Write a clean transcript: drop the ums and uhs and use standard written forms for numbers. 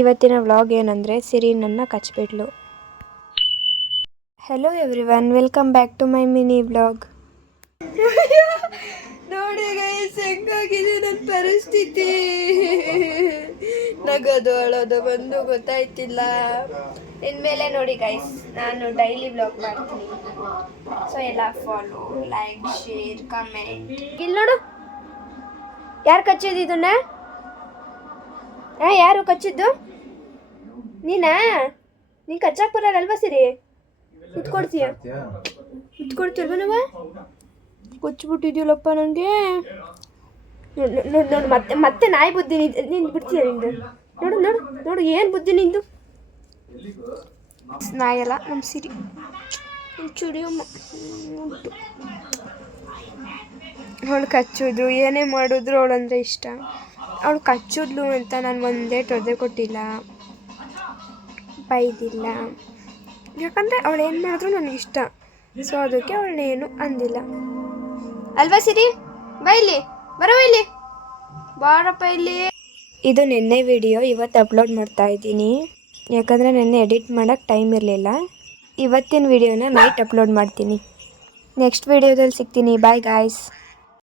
ಇವತ್ತಿನ ವ್ಲಾಗ್ ಏನಂದರೆ ಸಿರಿ ನನ್ನ ಕಚ್ಬಿಟ್ಲು. Hello everyone, welcome back to my mini vlog. ನೋಡಿ ಗೈಸ್ ಹೆಂಗಾಗಿದೆ ನನ್ನ ಪರಿಸ್ಥಿತಿ. ನಗದು ಅಳೋದು ಬಂದು ಗೊತ್ತಾಯ್ತಿಲ್ಲ. ಇನ್ಮೇಲೆ ನೋಡಿ ಗೈಸ್ ನಾನು ಡೈಲಿ ವ್ಲಾಗ್ ಮಾಡ್ತೀನಿ. ಸೊ ಎಲ್ಲ ಫಾಲೋ, ಲೈಕ್, ಶೇರ್, ಕಮೆಂಟ್. ಇಲ್ಲಿ ನೋಡು, ಯಾರು ಕಚ್ಚೋದು ಇದನ್ನ? ಯಾರು ಕಚ್ಚಿದ್ದು? ನೀನಾ? ನೀನು ಕಚ್ಚಾಕ್ ಬರಲ್ಲಲ್ವಾ ಸಿರಿ? ಉತ್ಕೊಡ್ತೀಯಲ್ವ ನಾವು? ಕೊಚ್ಚಿಬಿಟ್ಟಿದ್ಯಲ್ಲಪ್ಪ ನನಗೆ. ನೋಡು ಮತ್ತೆ ಮತ್ತೆ ನಾಯಿ ಬುದ್ಧಿ ನೀನು ಬಿಡ್ತೀಯ ನಿಂದು? ನೋಡು ನೋಡು ನೋಡು ಏನು ಬುದ್ಧಿ ನಿಂದು. ನಾಯಲ್ಲ ನಮ್ಮ ಸಿರಿ ಚುಡಿಯಮ್ಮ. ಅವಳು ಕಚ್ಚೋದು ಏನೇ ಮಾಡಿದ್ರು ಅವಳಂದರೆ ಇಷ್ಟ. ಅವಳು ಕಚ್ಚಿದ್ಲು ಅಂತ ನಾನು ಒಂದೇ ಟೊದೆ ಕೊಟ್ಟಿಲ್ಲ, ಬೈದಿಲ್ಲ. ಯಾಕಂದರೆ ಅವಳು ಏನು ಮಾಡಿದ್ರು ನನಗಿಷ್ಟ. ಸೊ ಅದಕ್ಕೆ ಅವಳನ್ನೇನು ಅಂದಿಲ್ಲ ಅಲ್ವಾ ಸಿರಿ? ಬಾ ಇಲ್ಲಿ, ಬರೋ ಇಲ್ಲಿ, ಬಾರಪ್ಪ ಇಲ್ಲಿ. ಇದು ನಿನ್ನೆ ವಿಡಿಯೋ ಇವತ್ತು ಅಪ್ಲೋಡ್ ಮಾಡ್ತಾ ಇದ್ದೀನಿ. ಯಾಕಂದರೆ ನಿನ್ನೆ ಎಡಿಟ್ ಮಾಡೋಕ್ಕೆ ಟೈಮ್ ಇರಲಿಲ್ಲ. ಇವತ್ತಿನ ವಿಡಿಯೋನ ನೈಟ್ ಅಪ್ಲೋಡ್ ಮಾಡ್ತೀನಿ. ನೆಕ್ಸ್ಟ್ ವಿಡಿಯೋದಲ್ಲಿ ಸಿಗ್ತೀನಿ. Bye guys.